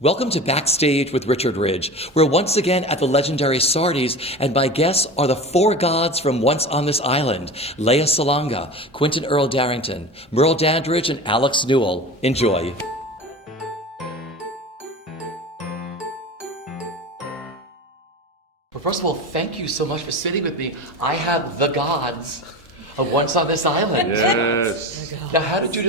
Welcome to Backstage with Richard Ridge. We're once again at the legendary Sardi's, and my guests are the four gods from Once on This Island: Leah Salonga, Quentin Earl Darrington, Merle Dandridge, and Alex Newell. Enjoy. Well, first of all, thank you so much for sitting with me. I have the gods of Once on This Island. Yes. Now, how did you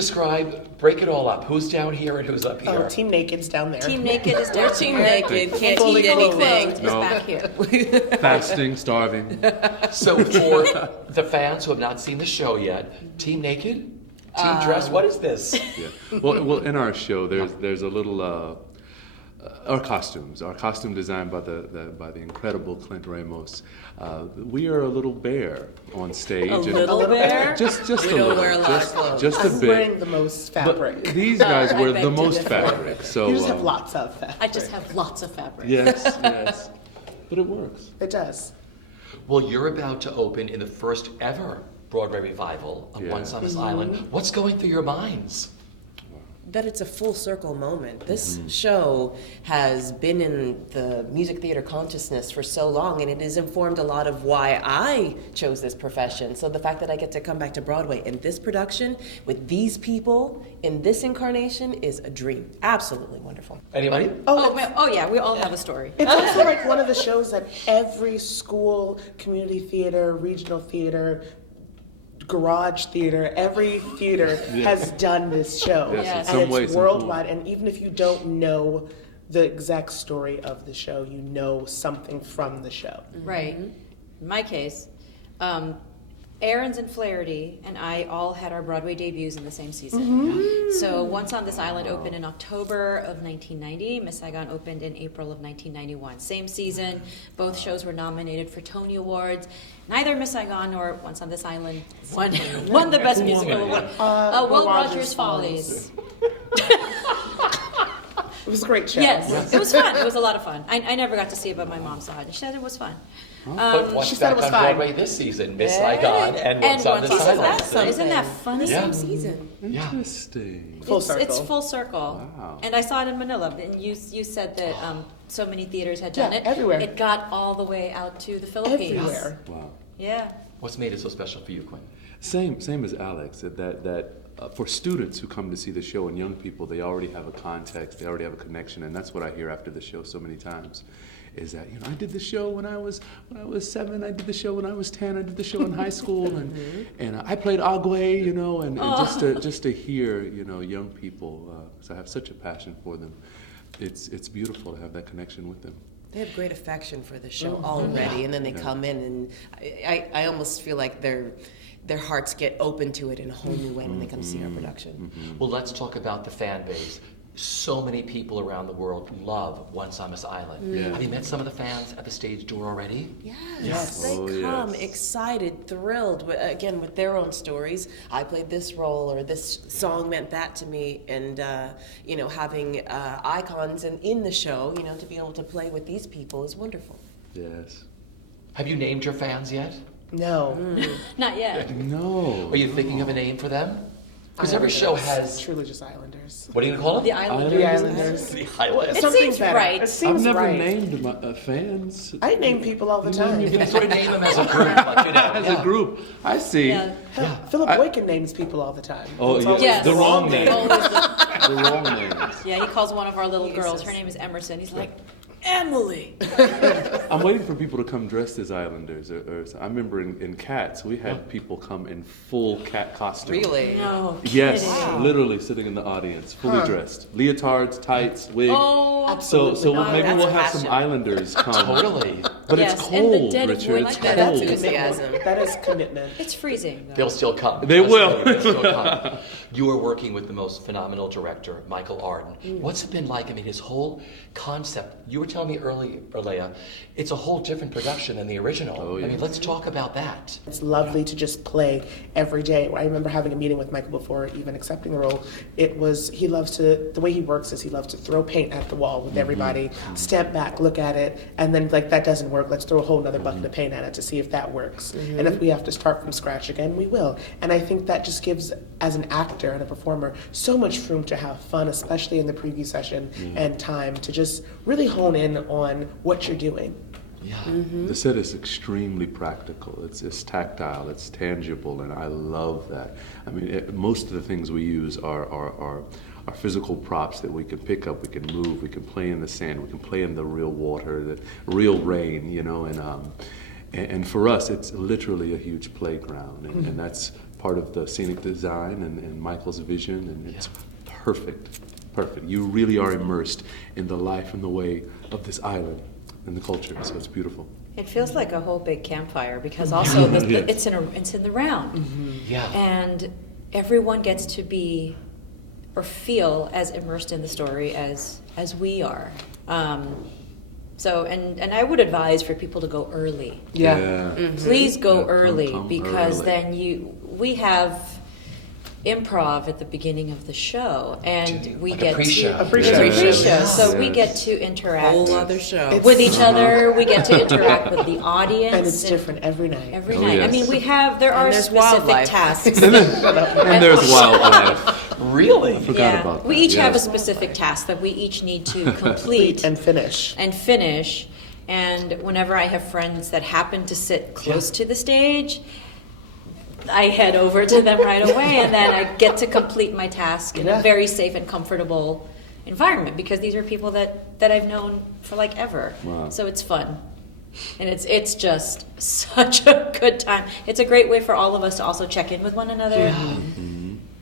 break it all up? Who's down here and who's up here? Oh, Team Naked's down there. Team Naked is down Team here. Naked, can't Fully eat anything. Is No. back here. Fasting, starving. So for the fans who have not seen the show yet, Team Naked? Team Dress? What is this? Yeah. Well, in our show, there's a little our costume designed by the incredible Clint Ramos. We are a little bear on stage. A little bear? Just We a don't little. wear a lot of clothes. Just a I'm bit. wearing the most fabric. But these guys wear beg the to most differ. fabric. So You just have lots of fabric. I just have lots of fabric. yes. But it works. It does. Well, you're about to open in the first ever Broadway revival of Yeah. Once on This Island. What's going through your minds? That it's a full circle moment. This show has been in the music theater consciousness for so long, and it has informed a lot of why I chose this profession. So the fact that I get to come back to Broadway in this production with these people in this incarnation is a dream. Absolutely wonderful. Anybody? Oh yeah, we all have a story. It's also like one of the shows that every school, community theater, regional theater, garage theater, every theater has done this show. Yes, in and some it's way, some worldwide. And even if you don't know the exact story of the show, you know something from the show. Right. In my case, Aarons and Flaherty and I all had our Broadway debuts in the same season. So Once on This Island opened in October of 1990. Miss Saigon opened in April of 1991. Same season. Both shows were nominated for Tony Awards. Neither Miss Saigon nor Once on This Island won the Best Musical Award. Will Rogers Follies. It was a great show. Yes, it was fun. It was a lot of fun. I never got to see it, but my mom saw it. And she said it was fun. But what's she said back it was on fine. Broadway this season? Miss Saigon and Once on This Isn't Island. that funny? Same season. Interesting. Full circle. It's full circle. Wow. And I saw it in Manila. And you said that so many theaters had done Yeah, it. everywhere. It got all the way out to the Philippines. Everywhere. Wow. Yeah. What's made it so special for you, Quinn? Same as Alex. That for students who come to see the show and young people, they already have a context, they already have a connection, and that's what I hear after the show so many times. Is that I did the show when I was 7, I did the show when I was 10, I did the show in high school, and I played Agwe, and just to hear young people, because I have such a passion for them, it's beautiful to have that connection with them. They have great affection for the show already, and then they come in, and I almost feel like their hearts get open to it in a whole new way when they come see our production. Well, let's talk about the fan base. So many people around the world love Once on This Island. Yeah. Have you met some of the fans at the stage door already? Yes. They come yes. excited, thrilled, with their own stories. I played this role, or this song meant that to me, and having icons and in the show, to be able to play with these people is wonderful. Yes. Have you named your fans yet? No. Not yet. No. Are you thinking of a name for them? Because every show has... Truly just Islanders. What are you going to call them? The Islanders. The Islanders. The Highlanders. It Something seems better. right. It seems I've never right. named my fans. I name people all the time. You can sort of name them as a group, but As a group. I see. Yeah. Philip Boykin names people all the time. Oh, It's yeah. always Yes. The wrong name. Always the- The wrong names. Yeah, he calls one of our little girls. Her name is Emerson. He's like, Emily. I'm waiting for people to come dressed as Islanders. I remember in Cats, we had people come in full cat costume. Really? No. Yes, kidding. literally sitting in the audience, fully dressed. Leotards, tights, wig. Oh, so maybe that's we'll have some passion. Islanders come. Totally. But Yes, it's in the cold, dead of Richard. winter. It's I like that. cold. That's enthusiasm. That is commitment. it's freezing. Though. They'll still come. They Trust will. me, they'll still come. You are working with the most phenomenal director, Michael Arden. What's it been like? I mean, his whole concept, you were telling me earlier, Leah, it's a whole different production than the original. Oh, I mean, yes. let's talk about that. It's lovely to just play every day. I remember having a meeting with Michael before even accepting the role. The way he works is he loves to throw paint at the wall with everybody, step back, look at it, and then that doesn't work. Let's throw a whole nother bucket of paint at it to see if that works. And if we have to start from scratch again, we will. And I think that just gives, as an actor, actor and a performer so much room to have fun, especially in the preview session, and time to just really hone in on what you're doing. Yeah. The set is extremely practical. It's tactile, it's tangible, and I love that. I mean, most of the things we use are physical props that we can pick up, we can move, we can play in the sand, we can play in the real water, the real rain, you know, and for us, it's literally a huge playground, and that's part of the scenic design and Michael's vision, and it's perfect. You really are immersed in the life and the way of this island and the culture, so it's beautiful. It feels like a whole big campfire because also it's in the round, Yeah. and everyone gets to be or feel as immersed in the story as we are. So and I would advise for people to go early. Please go early because early. then we have improv at the beginning of the show, and we like get a pre-show. to a pre-show. Yeah. So we get to interact Whole other show. with each other. We get to interact with the audience, And it's different every night. every Oh, night. yes. I mean, there are there's specific wildlife. tasks. And there's wildlife. Really? I forgot about that. We each have a Yes. specific task that we each need to complete And finish. And whenever I have friends that happen to sit close to the stage, I head over to them right away, and then I get to complete my task in a very safe and comfortable environment because these are people that I've known for like ever. Wow. So it's fun. And it's just such a good time. It's a great way for all of us to also check in with one another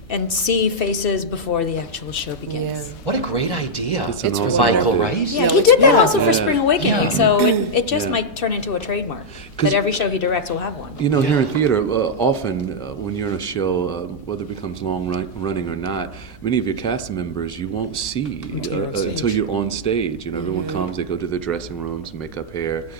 and see faces before the actual show begins. What a great idea. It's an for awesome Michael, idea. right? Yeah, he did that also for Yeah. Spring Awakening, Yeah. so it just Yeah. might turn into a trademark. 'Cause- That every show he directs will have one. You know, here in theater, often when you're in a show, whether it becomes running or not, many of your cast members you won't see until you're on stage. You know, everyone comes, they go to their dressing rooms, makeup, hair,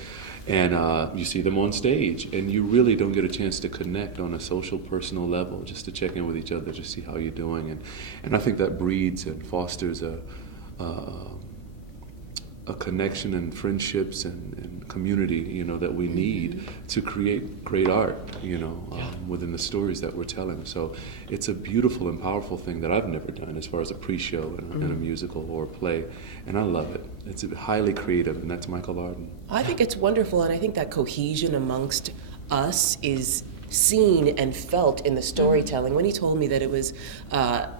and you see them on stage, and you really don't get a chance to connect on a social, personal level, just to check in with each other, just see how you're doing, and I think that breeds and fosters a connection and friendships and community, you know, that we need to create great art, you know, within the stories that we're telling. So it's a beautiful and powerful thing that I've never done as far as a pre-show in a musical or a play, and I love it. It's highly creative, and that's Michael Arden. I think it's wonderful, and I think that cohesion amongst us is seen and felt in the storytelling. When he told me that it was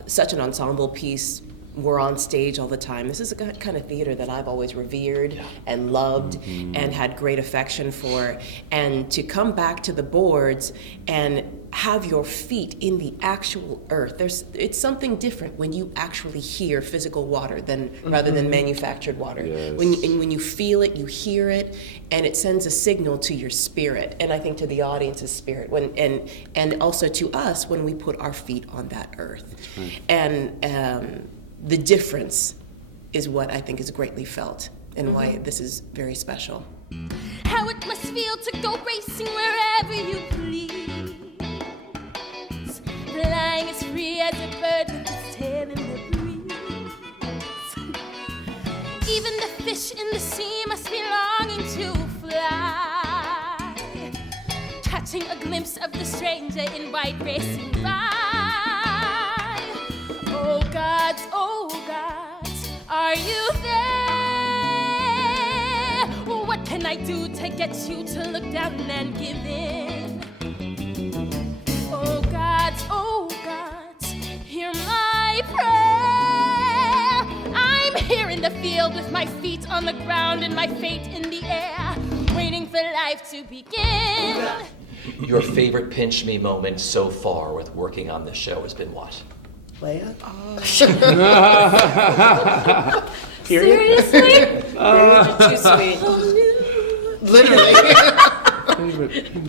such an ensemble piece, we're on stage all the time. This is a kind of theater that I've always revered and loved and had great affection for. And to come back to the boards and have your feet in the actual earth, it's something different when you actually hear physical water rather than manufactured water. Yes. When you feel it, you hear it, and it sends a signal to your spirit, and I think to the audience's spirit, and also to us when we put our feet on that earth. And the difference is what I think is greatly felt and why this is very special. How it must feel to go racing wherever you please, flying as free as a bird with its tail in the breeze. Even the fish in the sea must be longing to fly, catching a glimpse of the stranger in white racing by. Oh gods, are you there? What can I do to get you to look down and give in? Oh gods, hear my prayer. I'm here in the field with my feet on the ground and my fate in the air, waiting for life to begin. Your favorite pinch me moment so far with working on this show has been what? Leia? Seriously? Too sweet. Literally.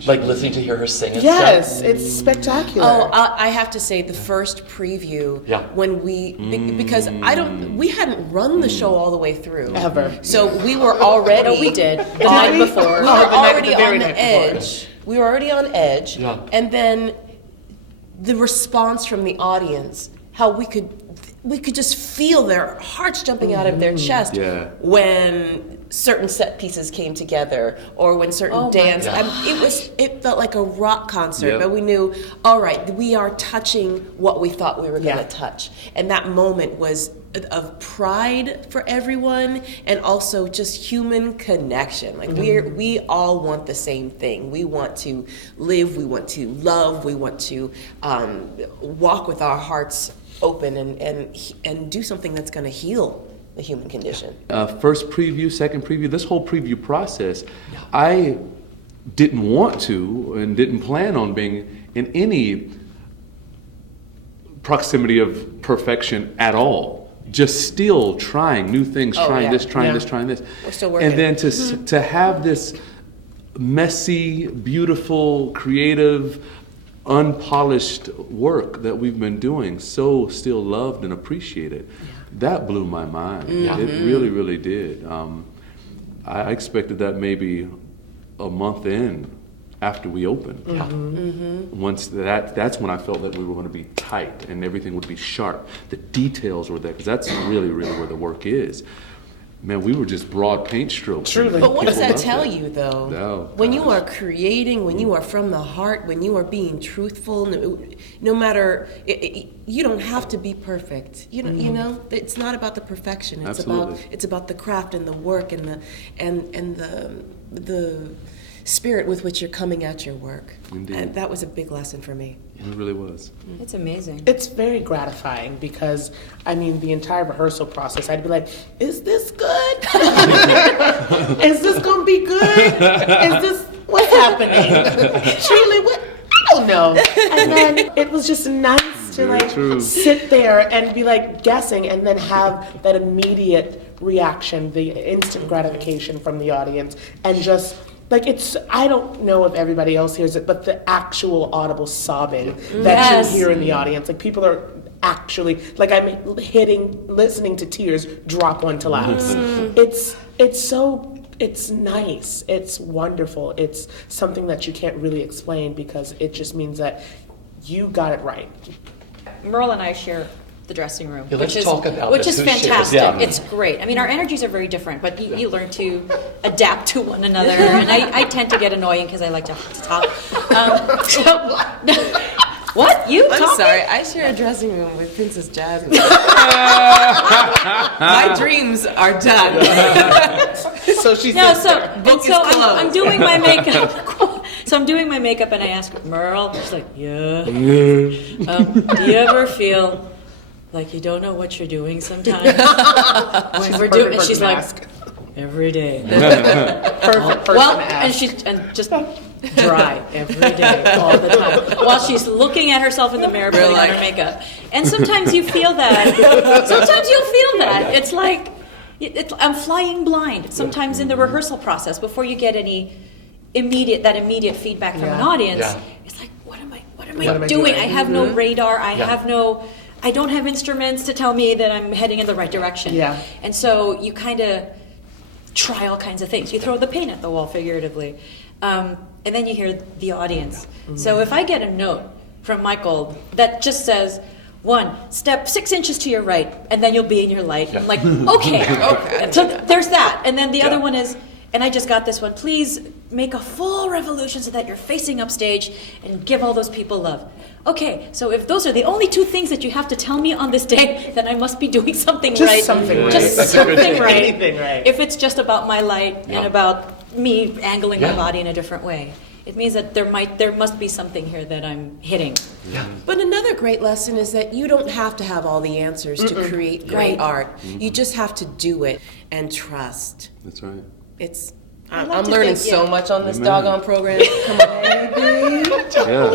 Like listening to hear her sing and Yes, stuff? it's spectacular. Oh, I have to say the first preview when because we hadn't run the show all the way through Ever. so we were already. No, we did. The night before. We were already the very on the night before. edge. We were already on edge, Yeah. and then the response from the audience, how we could just feel their hearts jumping out of their chest Yeah. when certain set pieces came together, or when certain Oh my dance. God. It felt like a rock concert, Yep. but we knew, all right, we are touching what we thought we were going to touch, and that moment was of pride for everyone, and also just human connection. Like we all want the same thing. We want to live. We want to love. We want to walk with our hearts open and do something that's going to heal the human condition. First preview, second preview, this whole preview process, I didn't want to and didn't plan on being in any proximity of perfection at all. Just still trying new things, trying this, trying this, trying this. We're still working. And then to have this messy, beautiful, creative, unpolished work that we've been doing, so still loved and appreciated. That blew my mind. It really, really did. I expected that maybe a month in after we opened. Once that's when I felt that we were going to be tight and everything would be sharp. The details were there, because that's really, really where the work is. Man, we were just broad paint strokes. Truly. But what does People that loved tell it. you, though? No, when you gosh. are creating, when you are from the heart, when you are being truthful, no matter, you don't have to be perfect. You know, it's not about the perfection. It's Absolutely. about the craft and the work and the spirit with which you're coming at your work. Indeed. And that was a big lesson for me. It really was. It's amazing. It's very gratifying because, I mean, the entire rehearsal process, I'd be like, is this good? Is this going to be good? Is this, what's happening? Truly, what? I don't know. And then it was just nice to Very true. sit there and be like guessing and then have that immediate reaction, the instant gratification from the audience, and just like I don't know if everybody else hears it, but the actual audible sobbing that Yes. you hear in the audience, like people are actually, like I'm listening to tears drop onto laughs. It's nice, it's wonderful, it's something that you can't really explain because it just means that you got it right. Merle and I share the dressing room, Yeah, let's which is talk about which this. is Who shares? fantastic. Yeah. It's great. I mean, our energies are very different, but you learn to adapt to one another. And I tend to get annoying because I like to talk. What? You I'm talking? sorry, I share a dressing room with Princess Jasmine. My dreams are done. So she No, says, so and Book is so I'm closed. doing my makeup. So I'm doing my makeup, and I ask Merle. She's like, "Yeah." Do you ever feel like you don't know what you're doing sometimes? When we're doing, and she's like, "Every day." perfect person Well, to ask. and just dry every day, all the time, while she's looking at herself in the mirror, putting on her makeup. And sometimes you feel that. Sometimes you'll feel that. It's like I'm flying blind. Sometimes in the rehearsal process, before you get any immediate feedback from an audience, it's like, what am I doing? I have no radar. I don't have instruments to tell me that I'm heading in the right direction. Yeah. And so you kind of try all kinds of things. You throw the paint at the wall, figuratively. And then you hear the audience. So if I get a note from Michael that just says, 1, step 6 inches to your right, and then you'll be in your light. I'm like, okay. And so there's that. And then the other one is, and I just got this one, please make a full revolution so that you're facing upstage and give all those people love. Okay, so if those are the only 2 things that you have to tell me on this day, then I must be doing something Just right. something right. Just That's a good something thing. right. Anything right. If it's just about my light and about me angling my body in a different way, it means that there must be something here that I'm hitting. But another great lesson is that you don't have to have all the answers to create great Right. art. You just have to do it and trust. That's right. I'm like to learning think, so much on this doggone program. Come on, baby.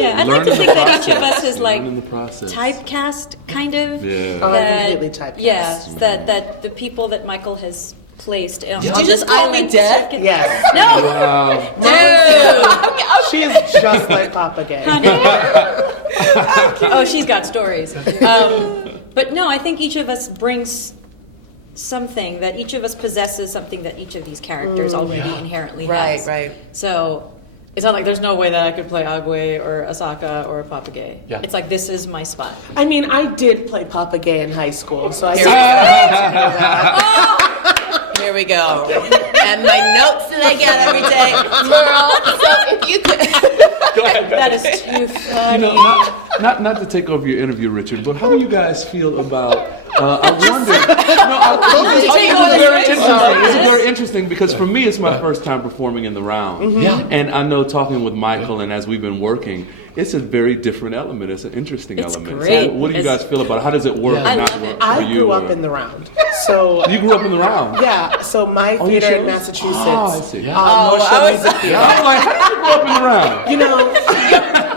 Yeah, I'd like to think that each of us is like Learn in the process. typecast, kind of. Yeah. Oh, I'm That- completely typecast. Yeah, that the people that Michael has placed on Did you this just call me island dead? circuit- Yes. No, Wow. She is just like Papa Ge. oh, she's got stories. But no, I think each of us brings something, that each of us possesses something that each of these characters already inherently has. Right. So it's not like there's no way that I could play Agwe or Asaka or Papa Ge. Yeah. It's like, this is my spot. I mean, I did play Papa Ge in high school, so I Here we we go. And my notes that I get every day, girl. So if you could, Go ahead. That is too funny. You know, not to take over your interview, Richard, but how do you guys feel about? I wonder. This is very interesting because for me, it's my first time performing in the round. Yeah. And I know talking with Michael and as we've been working, it's a very different element. It's an interesting It's element. great. So what do you guys feel about it? How does it work? Yeah. or not I love work it. for I you? grew up or- in the round. So You grew up in the round. yeah, so my Oh, you theater in sure? Massachusetts, Oh, I see. North Shore Music Theater. I'm like, how did you grow up in the round? You know,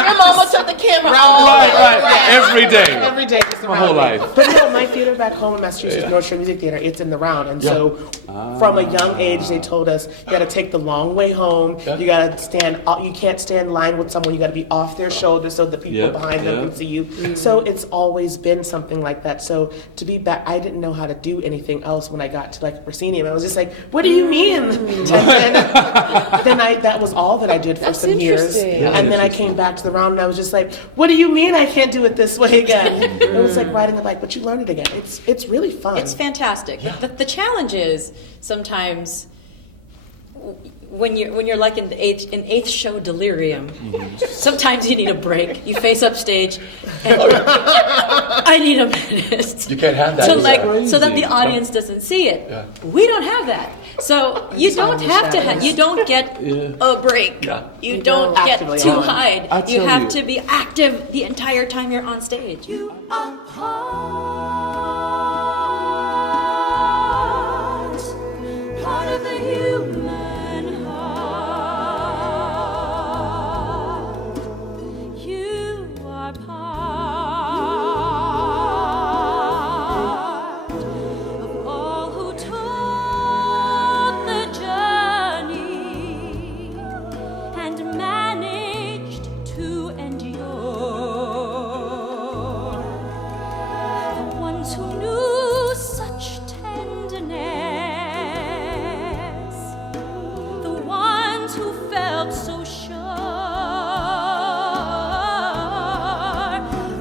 your mama took the camera Right. Every day. every day it's My whole around me. life. But no, my theater back home in Massachusetts, North Shore Music Theater, it's in the round. And so from a young age, they told us you got to take the long way home. Yeah. You got to stand, you can't stand in line with someone. You got to be off their shoulders so the people Yep, behind them yep. can see you. So it's always been something like that. So to be back, I didn't know how to do anything else when I got to like proscenium. I was just like, what do you mean? And then that was all that I did for That's some years. interesting. Yeah, And then I came back to the round and I was just like, what do you mean I can't do it this way again? It was like riding the bike, but you learn it again. It's really fun. It's fantastic. The challenge is sometimes when you're like in eighth show delirium. Sometimes you need a break. You face up stage, and I need a minute. You can't have that. So either. so that the audience doesn't see it. Yeah. We don't have that. So you don't have to. You don't get a break. Yeah. You You don't don't get actively to on. hide. I You tell have you. to be active the entire time you're on stage. You are part of the human heart. You are part of all who took the journey and managed to endure. The ones who knew such tenderness, the ones who felt so sure,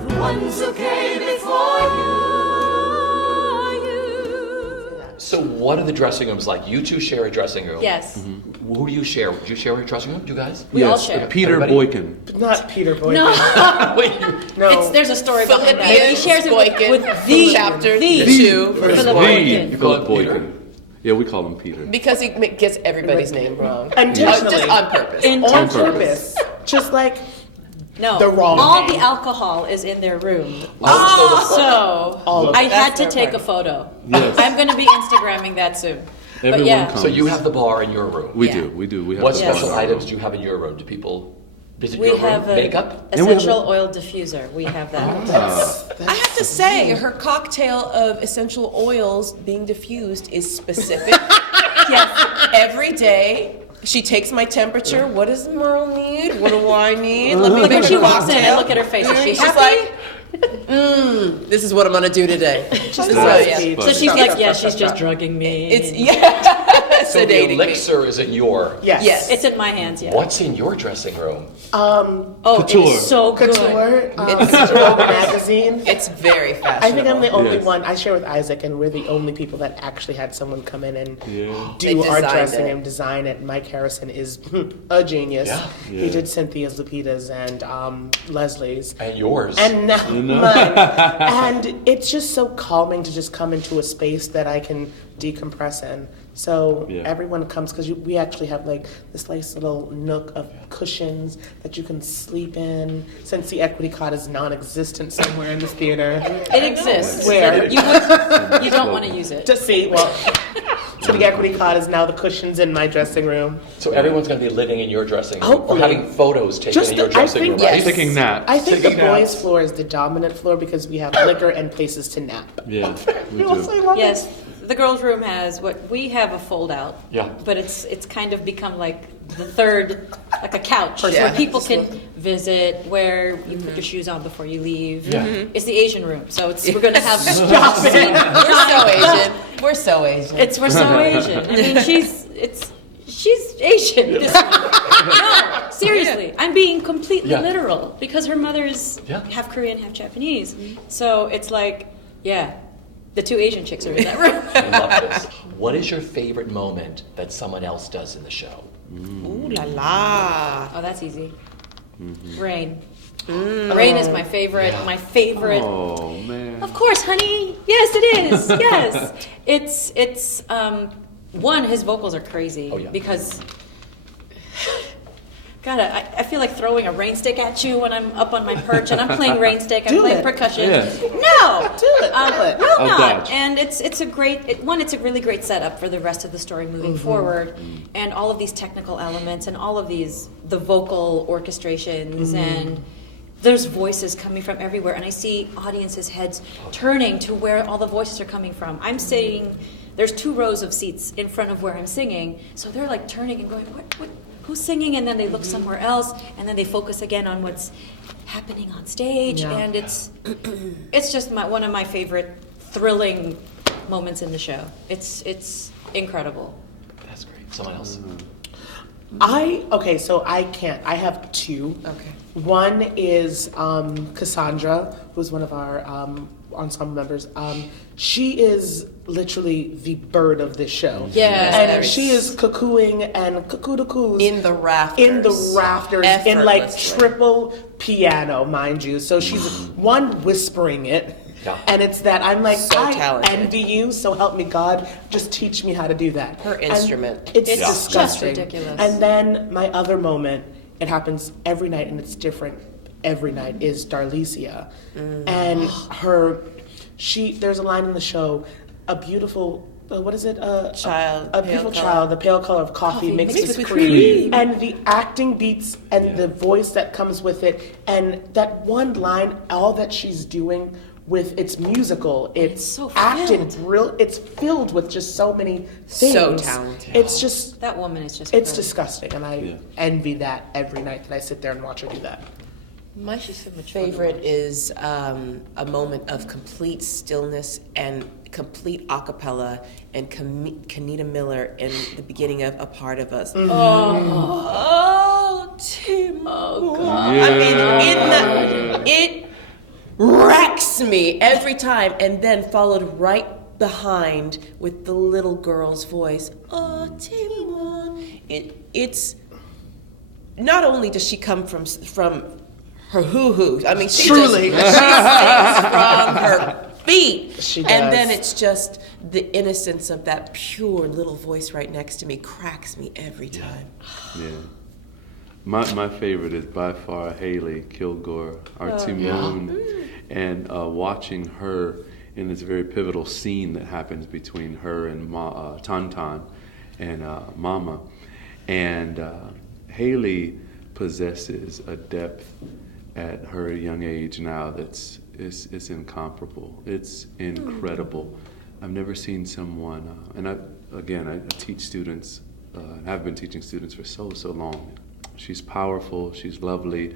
the ones who came before you. So what are the dressing rooms like? You two share a dressing room. Yes, Who do you share? Do you share a dressing room? You guys? we all Yes, share. Peter Everybody? Boykin. Not Peter Boyd. No, Wait, you, No. there's a story behind that. He Philippians, shares it Boykin, with the chapter the 2, Philip verse Boykin. You call Philip him Peter? Boykin. Yeah, we call him Peter. because he gets everybody's name wrong. Intentionally. Just on purpose. On Intentionally. purpose. Just like No, The wrong all name. the alcohol is in their room. Oh, So All of I it. had That's to their take a party. photo. Yes. I'm going to be Instagramming that soon. But Everyone yeah, comes. so you have the bar in your room. We Yeah. do. We do. We have What the special bar in our items room. do you have in your room? Do people visit we your have room? a Makeup? And we have essential oil diffuser. We have that. I have to say, her cocktail of essential oils being diffused is specific. Yes, every day. She takes my temperature. What does Merle need? What do I need? Let me When make she a walks in, I cocktail. look at her face. Is she She's happy? like, this is what I'm gonna do today. Just So, the yeah. speech. So she's Stop, like, stop, yeah, stop, she's stop, just stop. drugging me. It's So the sedating me. elixir is in your. Yes. Yes. It's in my hands, yeah. What's in your dressing room? Oh, Couture. it's so good. Couture, Vogue magazine. It's very fashionable. I think I'm the only Yes. one. I share with Isaac, and we're the only people that actually had someone come in and Yeah. They do our designed dressing it. and design it. Mike Harrison is a genius. Yeah. He Yeah. did Cynthia's, Lupita's, and Leslie's. And yours. And now mine. And it's just so calming to just come into a space that I can decompress in. So Yeah. everyone comes because we actually have like this nice little nook of cushions that you can sleep in. Since the equity cot is non-existent somewhere in this theater, It exists. Where? You don't want to use it. to see well. So the equity cot is now the cushions in my dressing room. So everyone's going to be living in your dressing room Hopefully. or having photos taken Just in your the- I dressing think room, yes. right? Taking naps. I think the Taking boys' naps. floor is the dominant floor because we have liquor and places to nap. Yeah, we You also do. love it. Yes, the girls' room has what we have a fold out. Yeah. But it's kind of become like the third, like a couch Yeah. where people can visit, where you put your shoes on before you leave. Yeah. It's the Asian room, so we're going to have. We're so Asian. We're so Asian. We're so Asian. I mean, she's Asian. This one. No, seriously, I'm being completely Yeah. literal because her mother's Yeah. half Korean, half Japanese. So it's like, yeah, The two Asian chicks are in that room. I love this. What is your favorite moment that someone else does in the show? Ooh la la. Oh, that's easy. Rain. Rain is my favorite. Yeah. My favorite. Oh man. Of course, honey. Yes, it is. Yes, it's one. His vocals are crazy because. God, I feel like throwing a rain stick at you when I'm up on my perch and I'm playing rain stick. I'm playing percussion. Yeah. No, Do it. will I'll not. dodge. And it's a great it's a really great setup for the rest of the story moving forward, and all of these technical elements and all of the vocal orchestrations and. There's voices coming from everywhere, and I see audiences' heads turning to where all the voices are coming from. I'm sitting, there's 2 rows of seats in front of where I'm singing, so they're like turning and going, what, who's singing? And then they look somewhere else, and then they focus again on what's happening on stage, and it's just one of my favorite thrilling moments in the show. It's incredible. That's great. Someone else? So I can't. I have 2. Okay. One is Cassandra, who's one of our ensemble members. She is literally the bird of this show. Yes. And she is cuckooing and cuckoo In the rafters. in like Effortlessly. triple piano, mind you. So she's one whispering it. Yeah. And it's that I'm like, So I talented. envy you, so help me God, just teach me how to do that. Her And instrument. It's It's just disgusting. ridiculous. And then my other moment, it happens every night and it's different every night, is Darlicia. And there's a line in the show, a beautiful, what is it? Child, A pale beautiful color. child, the pale color of coffee mixed mixed with with cream. And the acting beats and the voice that comes with it. And that one line, all that she's doing with it's musical, it's so acted, filled. it's filled with just so many things. So talented. It's just, That woman is just it's incredible. disgusting. And I envy that every night that I sit there and watch her do that. My so much fun to favorite watch. is a moment of complete stillness and complete a cappella, and Kanita Miller in the beginning of A Part of Us. Oh, Tim. Oh, God. I mean, it wrecks me every time, and then followed right behind with the little girl's voice. Oh, Tim. It's not only does she come from her hoo-hoo. I mean, she Truly. she sings from her feet. She And does. then it's just the innocence of that pure little voice right next to me cracks me every time. Yeah. My favorite is by far Haley Kilgore, our Timoon, and watching her in this very pivotal scene that happens between her and Tantan and Mama. And Haley possesses a depth at her young age now that's it's incomparable. It's incredible. I've never seen someone, and I teach students, and I've been teaching students for so long. She's powerful, she's lovely,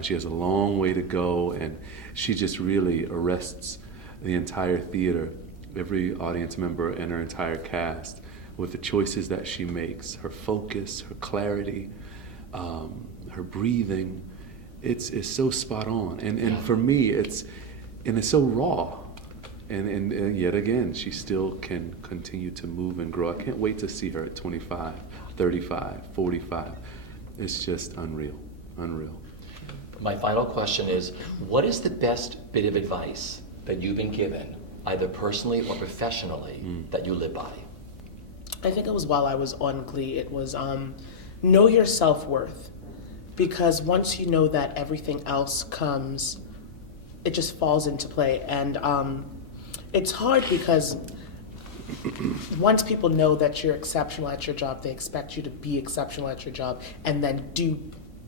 she has a long way to go, and she just really arrests the entire theater, every audience member and her entire cast with the choices that she makes, her focus, her clarity, her breathing. It's so spot on, and for me it's so raw, and yet again she still can continue to move and grow. I can't wait to see her at 25, 35, 45. It's just unreal. My final question is, what is the best bit of advice that you've been given, either personally or professionally, that you live by? I think it was while I was on Glee. It was know your self-worth, because once you know that, everything else comes, it just falls into play. And it's hard because once people know that you're exceptional at your job, they expect you to be exceptional at your job and then do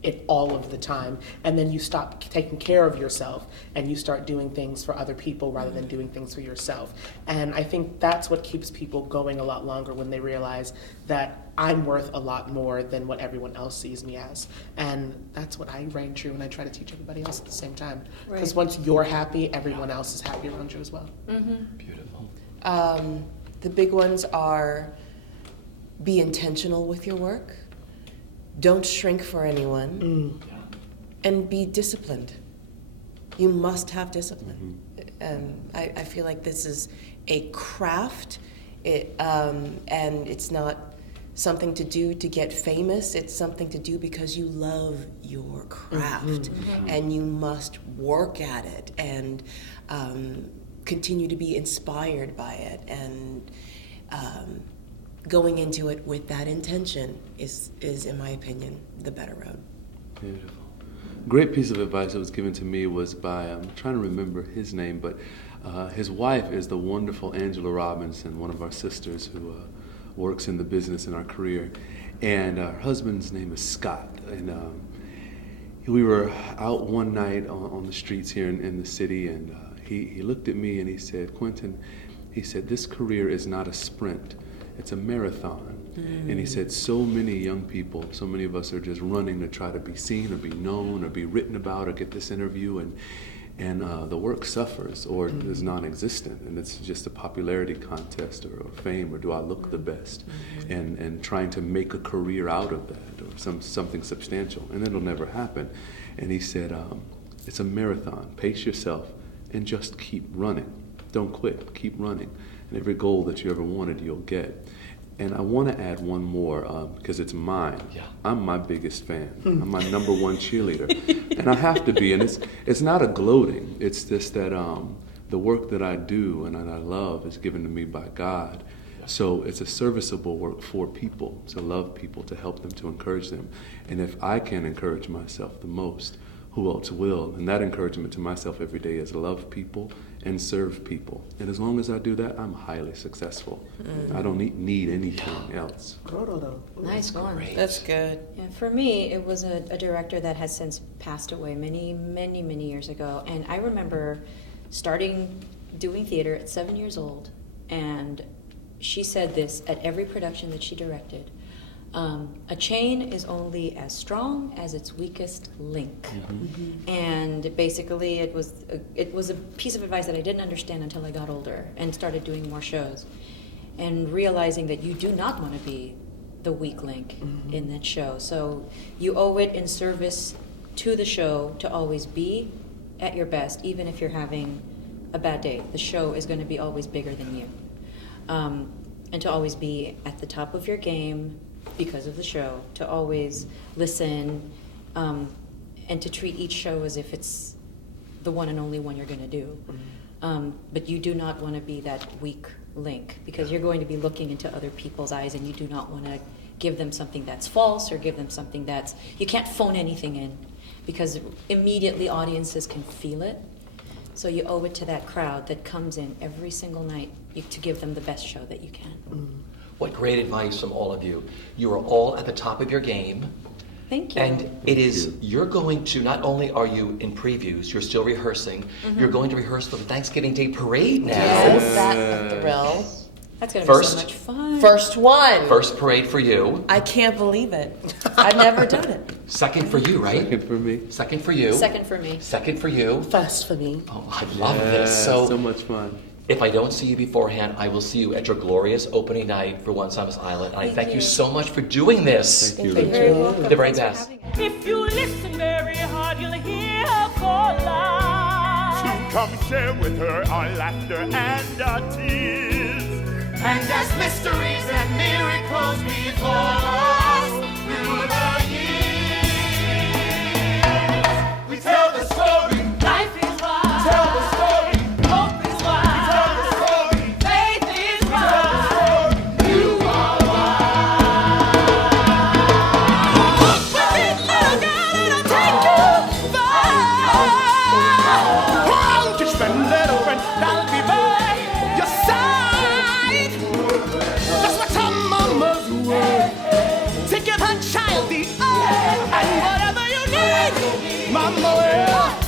it all of the time. And then you stop taking care of yourself and you start doing things for other people rather than doing things for yourself. And I think that's what keeps people going a lot longer, when they realize that I'm worth a lot more than what everyone else sees me as. And that's what I reign true, and I try to teach everybody else at the same time. Because Right. once you're happy, everyone else is happy around you as well. Beautiful. The big ones are: be intentional with your work, don't shrink for anyone, and be disciplined. You must have discipline. And I feel like this is a craft, and it's not something to do to get famous. It's something to do because you love your craft, and you must work at it and continue to be inspired by it, and going into it with that intention is, in my opinion, the better road. Beautiful. Great piece of advice that was given to me was by, I'm trying to remember his name, but his wife is the wonderful Angela Robinson, one of our sisters who works in the business in our career. And her husband's name is Scott. And we were out one night on the streets here in the city, and he looked at me and he said, Quentin, he said, this career is not a sprint, it's a marathon. And he said, so many young people, so many of us are just running to try to be seen or be known or be written about or get this interview, and the work suffers or is non-existent, and it's just a popularity contest or fame, or do I look the best, and trying to make a career out of that or something substantial, and it'll never happen. And he said, it's a marathon, pace yourself and just keep running, don't quit, keep running, and every goal that you ever wanted you'll get. And I want to add one more because it's mine. Yeah. I'm my biggest fan. I'm my number one cheerleader, and I have to be. And it's not a gloating. It's just that the work that I do and that I love is given to me by God. So it's a serviceable work for people, to love people, to help them, to encourage them. And if I can encourage myself the most, who else will? And that encouragement to myself every day is love people and serve people. And as long as I do that, I'm highly successful. I don't need anything else. Nice one. Great. That's good. Yeah, for me, it was a director that has since passed away many years ago. And I remember starting doing theater at 7 years old, and she said this at every production that she directed. A chain is only as strong as its weakest link. And basically it was a piece of advice that I didn't understand until I got older and started doing more shows, and realizing that you do not want to be the weak link in that show. So you owe it in service to the show to always be at your best, even if you're having a bad day. The show is going to be always bigger than you. And to always be at the top of your game because of the show, to always listen, and to treat each show as if it's the one and only one you're going to do. But you do not want to be that weak link, because you're going to be looking into other people's eyes, and you do not want to give them something that's false or give them something that's, you can't phone anything in, because immediately audiences can feel it. So you owe it to that crowd that comes in every single night to give them the best show that you can. What great advice from all of you. You are all at the top of your game. Thank you. And it is, you're going to, not only are you in previews, you're still rehearsing, you're going to rehearse for the Thanksgiving Day parade now. Yes, that a thrill. That's going to be First- so much fun. First one. First parade for you. I can't believe it. I've never done it. Second for you, right? Second for me. Second for you. Second for me. Second for you. First for me. Oh, I love Yeah, this. so much fun. If I don't see you beforehand, I will see you at your glorious opening night for Once on This Island. And I thank you so much for doing this. Thank you. You're very welcome. The very Thanks best. for having us. If you listen very hard, you'll hear her call out. Come share with her our laughter and our tears. And as mysteries and miracles befall through the years, we tell the story. Life is wild. Tell the story. Hope is wild. Tell the story. Faith is Tell wild. the story. You are wild. Just spend little friend, I'll be by your side. That's what some mamas would. Take your child the and whatever you need, mama will.